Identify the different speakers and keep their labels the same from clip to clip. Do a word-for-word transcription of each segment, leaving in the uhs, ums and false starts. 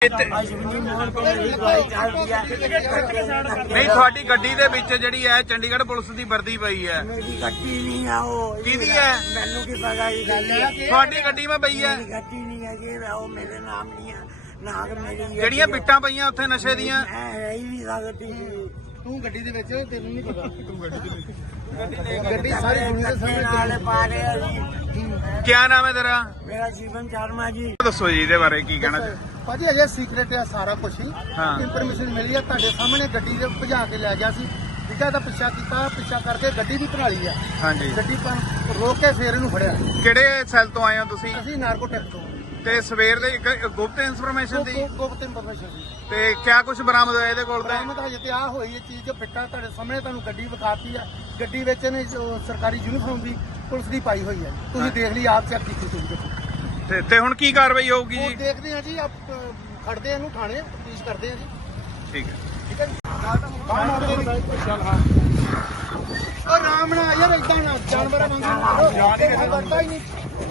Speaker 1: नहीं थोड़ी गड्डी दे विच जिहड़ी है चंडीगढ़ पुलिस दी वर्दी पई है।
Speaker 2: मेरी गड्डी नहीं है वो।
Speaker 1: किहदी है?
Speaker 2: मैनू की पता ही गल है।
Speaker 1: थोड़ी गड्डी में पई है?
Speaker 2: गड्डी नहीं है जी, वो मेरे नाम नहीं है ना मेरी।
Speaker 1: ਜਿਹੜੀਆਂ ਬਿੱਟਾਂ ਪਈਆਂ ਉੱਥੇ ਨਸ਼ੇ ਦੀਆਂ
Speaker 2: मैं रह ही नहीं सकती।
Speaker 3: ਤੂੰ ਗੱਡੀ ਦੇ ਵਿੱਚ ਤੈਨੂੰ ਨਹੀਂ ਪਤਾ ਤੂੰ ਗੱਡੀ ਦੇ ਵਿੱਚ
Speaker 2: ਗੱਡੀ ਸਾਰੀ ਦੁਨੀਆ ਦੇ ਸਾਹਮਣੇ ਪਾ ਰਹੇ ਆ ਜੀ।
Speaker 1: ਕੀ ਨਾਮ ਹੈ ਤੇਰਾ?
Speaker 2: ਮੇਰਾ ਜੀਵਨ ਸ਼ਰਮਾ ਜੀ।
Speaker 1: ਦੱਸੋ ਜੀ ਇਹਦੇ ਬਾਰੇ ਕੀ ਕਹਿਣਾ ਚਾਹੁੰਦੇ?
Speaker 3: ਭਾਜੀ ਅਜੇ ਸੀਕ੍ਰੇਟ ਹੈ ਸਾਰਾ ਕੁਝ ਹੀ।
Speaker 1: ਹਾਂ।
Speaker 3: ਇਨਫੋਰਮੇਸ਼ਨ ਮਿਲੀ ਹੈ ਤੁਹਾਡੇ ਸਾਹਮਣੇ ਗੱਡੀ ਦੇ ਭਜਾ ਕੇ ਲੈ ਗਿਆ ਸੀ। ਠੀਕ ਹੈ, ਤਾਂ ਪਿੱਛਾ ਕੀਤਾ, ਪਿੱਛਾ ਕਰਕੇ ਗੱਡੀ ਵੀ ਭਰਾ ਲਈ ਆ।
Speaker 1: ਹਾਂਜੀ।
Speaker 3: ਗੱਡੀ ਪਰ ਰੋਕ ਕੇ ਫੇਰ ਇਹਨੂੰ ਫੜਿਆ।
Speaker 1: ਕਿਹੜੇ ਸੈੱਲ ਤੋਂ ਆਏ ਹੋ ਤੁਸੀਂ?
Speaker 3: ਅਸੀਂ ਨਾਰਕੋ ਟੈਕ ਤੋਂ
Speaker 1: ਤੇ ਸਵੇਰ ਦੇ ਇੱਕ ਗੁਪਤ ਇਨਫੋਰਮੇਸ਼ਨ ਦੀ
Speaker 3: ਗੁਪਤ ਇਨਫੋਰਮੇਸ਼ਨ ਸੀ।
Speaker 1: ਤੇ ਕਿਆ ਕੁਝ ਬਰਾਮਦ ਹੋਇਆ ਇਹਦੇ ਕੋਲ? ਤਾਂ
Speaker 3: ਬਰਾਮਦ ਹਜੇ ਤੇ ਆ ਹੋਈ ਇਹ ਚੀਜ਼ ਜੋ ਫਿੱਟਾ ਤੁਹਾਡੇ ਸਾਹਮਣੇ ਤੁਹਾਨੂੰ ਗੱਡੀ ਵਿਖਾਤੀ ਆ। ਗੱਡੀ ਵਿੱਚ ਇਹਨੇ ਜੋ ਸਰਕਾਰੀ ਯੂਨੀਫਾਰਮ ਦੀ ਪੁਲਿਸ ਦੀ ਪਾਈ ਹੋਈ ਹੈ। ਤੁਸੀਂ ਦੇਖ ਲਈ, ਆਪ ਚੈੱਕ ਕੀਤੀ ਤੁਸੀਂ ਦੇਖੋ।
Speaker 1: ਤੇ ਤੇ ਹੁਣ ਕੀ ਕਾਰਵਾਈ ਹੋਊਗੀ
Speaker 3: ਉਹ
Speaker 1: ਜੀ?
Speaker 3: ਦੇਖਦੇ ਆ ਜੀ, ਆਪ ਖੜਦੇ ਇਹਨੂੰ ਥਾਣੇ ਤਫਤੀਸ਼ ਕਰਦੇ ਆ ਜੀ।
Speaker 1: ਠੀਕ ਹੈ।
Speaker 3: ਠੀਕ ਹੈ ਜੀ। ਚੱਲ ਹਾਂ ਉਹ ਰਾਮ ਨਾ ਯਾਰ ਇਦਾਂ ਨਾ ਜਾਨਵਰਾਂ ਵਾਂਗੂ ਯਾਦ ਹੀ ਕਰਦਾ ਹੀ ਨਹੀਂ।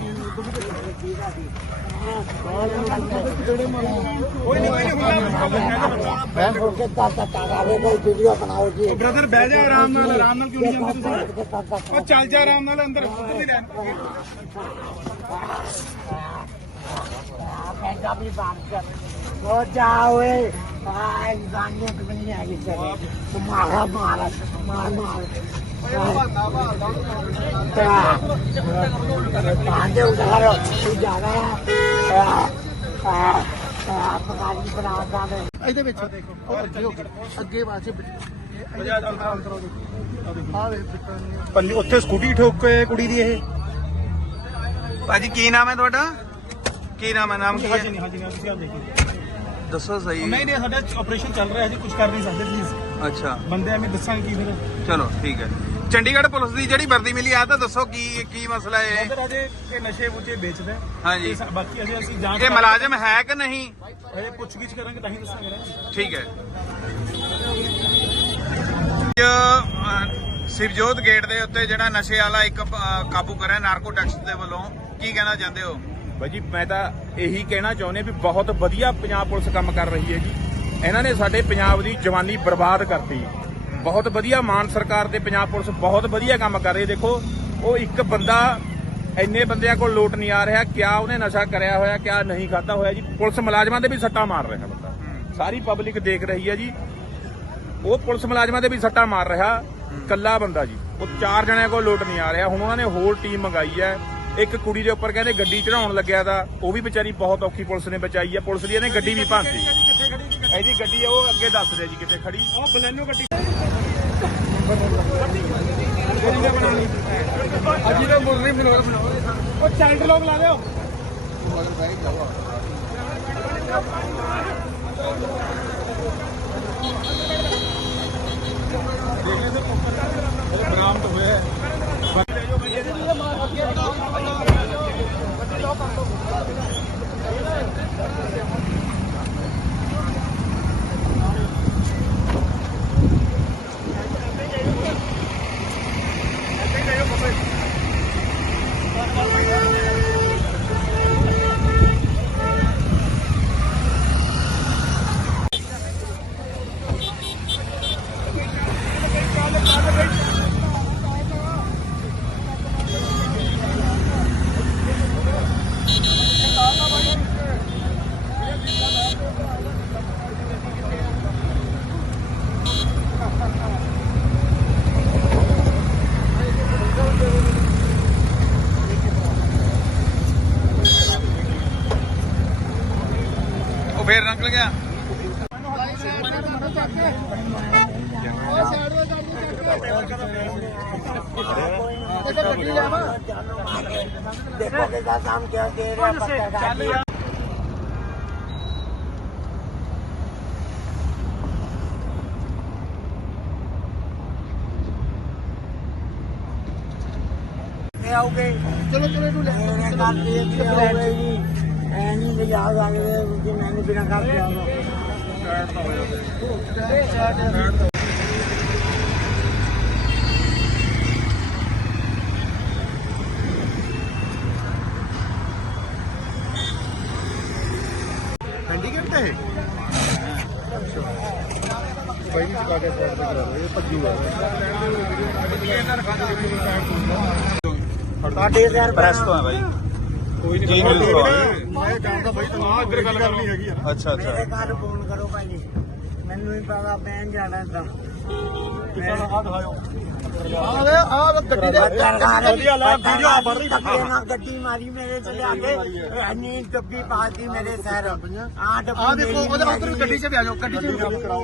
Speaker 3: ਕੋਈ ਨਹੀਂ
Speaker 2: मैं होके ताता तारा वे कोई वीडियो बनाओ जी।
Speaker 3: ਬ੍ਰਦਰ ਬਹਿ ਜਾ ਆਰਾਮ ਨਾਲ। ਆਰਾਮ ਨਾਲ ਕਿਉਂ ਨਹੀਂ ਜਾਂਦੇ ਤੁਸੀਂ? ਉਹ ਚੱਲ ਜਾ ਆਰਾਮ ਨਾਲ ਅੰਦਰ ਉੱਧਰ ਨਹੀਂ ਰਹਿਣ।
Speaker 2: मैं भी बात कर वो जाओ इंसान ने तो नहीं आगे चले मारा मारा मार मार भांजे उधर तू जा रहा है
Speaker 3: ਇਹਦੇ ਵਿੱਚ ਦੇਖੋ ਉਹ ਅੱਗੇ ਹੋ ਗਿਆ, ਅੱਗੇ ਵਾਸੇ ਆ ਵੇ
Speaker 1: ਪੰਨੀ ਉੱਥੇ ਸਕੂਟੀ ਠੋਕ ਕੇ ਕੁੜੀ ਦੀ ਇਹ। ਭਾਜੀ ਕੀ ਨਾਮ ਹੈ ਤੁਹਾਡਾ? ਕੀ ਨਾਮ ਹੈ? ਨਾਮ ਕੀ ਹੈ?
Speaker 3: ਹਾਂਜੀ ਹਾਂਜੀ ਤੁਸੀਂ ਆਪ ਦੇਖੋ।
Speaker 1: ਦੱਸੋ ਸਹੀ।
Speaker 3: ਨਹੀਂ ਨਹੀਂ ਸਾਡਾ ਆਪਰੇਸ਼ਨ ਚੱਲ ਰਿਹਾ ਹੈ ਜੀ, ਕੁਝ ਕਰ ਨਹੀਂ ਸਕਦੇ ਪਲੀਜ਼।
Speaker 1: ਅੱਛਾ
Speaker 3: ਬੰਦੇ ਐਵੇਂ ਦੱਸਾਂਗੇ ਕੀ ਫਿਰ।
Speaker 1: ਚਲੋ ਠੀਕ ਹੈ। ਚੰਡੀਗੜ੍ਹ ਪੁਲਿਸ ਦੀ ਜਿਹੜੀ ਵਰਦੀ ਮਿਲੀ ਆ ਤਾਂ ਦੱਸੋ ਕੀ ਕੀ ਮਸਲਾ ਹੈ?
Speaker 3: ਅੰਦਰ ਅਜੇ ਇਹ ਨਸ਼ੇ ਬੁੱਚੇ ਵੇਚਦਾ ਹੈ।
Speaker 1: ਹਾਂਜੀ।
Speaker 3: ਤੇ ਬਾਕੀ ਅਜੇ ਅਸੀਂ ਜਾਂਚ
Speaker 1: ਇਹ ਮੁਲਾਜ਼ਮ ਹੈ ਕਿ ਨਹੀਂ?
Speaker 3: ਅਜੇ ਪੁੱਛਗਿੱਛ ਕਰਾਂਗੇ ਤਾਂ ਹੀ ਦੱਸਾਂਗੇ ਨਾ।
Speaker 1: ਠੀਕ ਹੈ। ਸਿਵਜੋਤ ਗੇਟ ਦੇ ਉੱਤੇ ਜਿਹੜਾ ਨਸ਼ੇ ਵਾਲਾ ਇੱਕ ਅ, ਕਾਬੂ ਕਰਿਆ ਨਾਰਕੋਟਿਕਸ ਦੇ ਵੱਲੋਂ, ਕੀ ਕਹਿਣਾ ਚਾਹੁੰਦੇ ਹੋ?
Speaker 4: ਬਾਜੀ ਮੈਂ ਤਾਂ ਇਹੀ ਕਹਿਣਾ ਚਾਹੁੰਦੇ ਵੀ ਬਹੁਤ ਵਧੀਆ ਪੰਜਾਬ ਪੁਲਿਸ ਕੰਮ ਕਰ ਰਹੀ ਹੈ ਜੀ। ਇਹਨਾਂ ਨੇ ਸਾਡੇ ਪੰਜਾਬ ਦੀ ਜਵਾਨੀ ਬਰਬਾਦ ਕਰਤੀ। ਬਹੁਤ ਵਧੀਆ ਮਾਨ ਸਰਕਾਰ ਤੇ ਪੰਜਾਬ ਪੁਲਿਸ ਬਹੁਤ ਵਧੀਆ ਕੰਮ ਕਰ ਰਹੀ ਹੈ। ਦੇਖੋ ਉਹ ਇੱਕ ਬੰਦਾ ਇੰਨੇ ਬੰਦਿਆਂ ਕੋਲ ਲੋਟ ਨਹੀਂ ਆ ਰਿਹਾ, ਕਿਆ ਉਹਨੇ ਨਸ਼ਾ ਕਰਿਆ ਹੋਇਆ ਕਿਆ ਨਹੀਂ ਖਾਧਾ ਹੋਇਆ ਜੀ। ਪੁਲਿਸ ਮੁਲਾਜ਼ਮਾਂ ਦੇ ਵੀ ਸੱਟਾਂ ਮਾਰ ਰਿਹਾ ਬੰਦਾ, ਸਾਰੀ ਪਬਲਿਕ ਦੇਖ ਰਹੀ ਹੈ ਜੀ। ਉਹ ਪੁਲਿਸ ਮੁਲਾਜ਼ਮਾਂ ਦੇ ਵੀ ਸੱਟਾਂ ਮਾਰ ਰਿਹਾ ਕੱਲਾ ਬੰਦਾ ਜੀ। ਉਹ ਚਾਰ ਜਣਿਆਂ ਕੋਲ ਲੋਟ ਨਹੀਂ ਆ ਰਿਹਾ। ਹੁਣ ਉਹਨਾਂ ਨੇ ਹੋਰ ਟੀਮ ਮੰਗਾਈ ਹੈ। ਇੱਕ ਕੁੜੀ ਦੇ ਉੱਪਰ ਕਹਿੰਦੇ ਗੱਡੀ ਚੜਾਉਣ ਲੱਗਿਆ ਤਾਂ ਉਹ ਵੀ ਵਿਚਾਰੀ ਬਹੁਤ ਔਖੀ ਪੁਲਿਸ ਨੇ ਬਚਾਈ ਹੈ। ਪੁਲਿਸ ਦੀ ਇਹਨੇ ਗੱਡੀ ਵੀ ਭੰਨਤੀ। ਇਹਦੀ ਗੱਡੀ ਹੈ ਉਹ ਅੱਗੇ ਦੱਸ ਦੇ ਜੀ ਕਿੱਥੇ ਖੜੀ।
Speaker 3: ਉਹ ਬਲੈਨੋ ਗੱਡੀ ਅਜੀ ਦਾ ਮੁਰਰੀ ਬਣਾਓ ਬਣਾਓ। ਉਹ ਚਾਈਲਡ ਲੋਕ ਲਾ ਲਿਓ। ਦੇਖਲੇ ਤੇ ਉੱਪਰ ਬਰਾਮਦ ਹੋਇਆ ਹੈ।
Speaker 1: ਫੇਰ ਨਿਕਲ ਗਿਆ।
Speaker 2: देखो के काम क्या दे रहा है। आओगे
Speaker 3: ਚਲੋ ਚਲੋ ਇਹਨੂੰ ਲੈ
Speaker 2: मेरे घर पे ये आओगे जी नहीं ले जाओ आगे कि मैंने बिना काम किया
Speaker 3: ਚੰਡੀਗੜ੍ਹ ਤੇ ਬਾਈ ਵੀ ਚੁਕਾ ਕੇ ਸਾਈਡ ਤੇ ਕਰਾ ਲਓ ਇਹ ਭੱਜੂਗਾ
Speaker 2: ਤੁਹਾਡੇ ਸਿਰ
Speaker 1: ਪ੍ਰੈਸ ਤੋਂ ਹੈ ਬਾਈ
Speaker 3: ਕੋਈ
Speaker 1: ਕੀ ਨਿਊਜ਼ ਤੋਂ ਆ?
Speaker 3: ਮੈਂ ਜਾਣਦਾ ਬਾਈ ਤੁਹਾਨੂੰ ਆਹ ਇੱਧਰ ਗੱਲ ਕਰਨੀ ਹੈਗੀ ਆ
Speaker 1: ਅੱਛਾ ਅੱਛਾ
Speaker 2: ਮੇਰੇ ਘਰ ਫੋਨ ਕਰੋ ਭਾਜੀ ਮੈਨੂੰ ਹੀ ਪਤਾ ਬੈਨ ਜਾਣਾ ਤਾਂ
Speaker 3: ਆਹ ਦਿਖਾਓ ਆਹ ਵੇ ਆਹ ਗੱਡੀ ਦੇ
Speaker 2: ਵਧੀਆ ਲਾ ਵੀਡੀਓ ਆ ਬੜੀ ਨਾਲ ਗੱਡੀ ਮਾਰੀ ਮੇਰੇ ਚ ਲਿਆ ਕੇ ਐਨੀ ਡੱਬੀ ਪਾਤੀ ਮੇਰੇ ਸਿਰ ਆ ਡੱਬੀ
Speaker 3: ਆਹ ਦੇਖੋ ਉਹਦੇ ਉੱਧਰ ਗੱਡੀ 'ਚ ਵੀ ਆ ਜਾਓ ਗੱਡੀ 'ਚ ਵੀ ਕਰਾਓ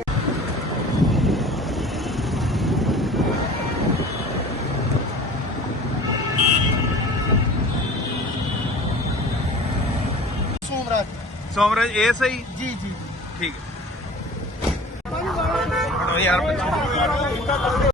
Speaker 3: ਸੋਮਰਾਜ
Speaker 1: ਸੋਮਰਾਜ ਇਹ ਸਹੀ
Speaker 3: ਜੀ ਜੀ
Speaker 1: ਠੀਕ ਹੈ। ਫੜੋ ਯਾਰ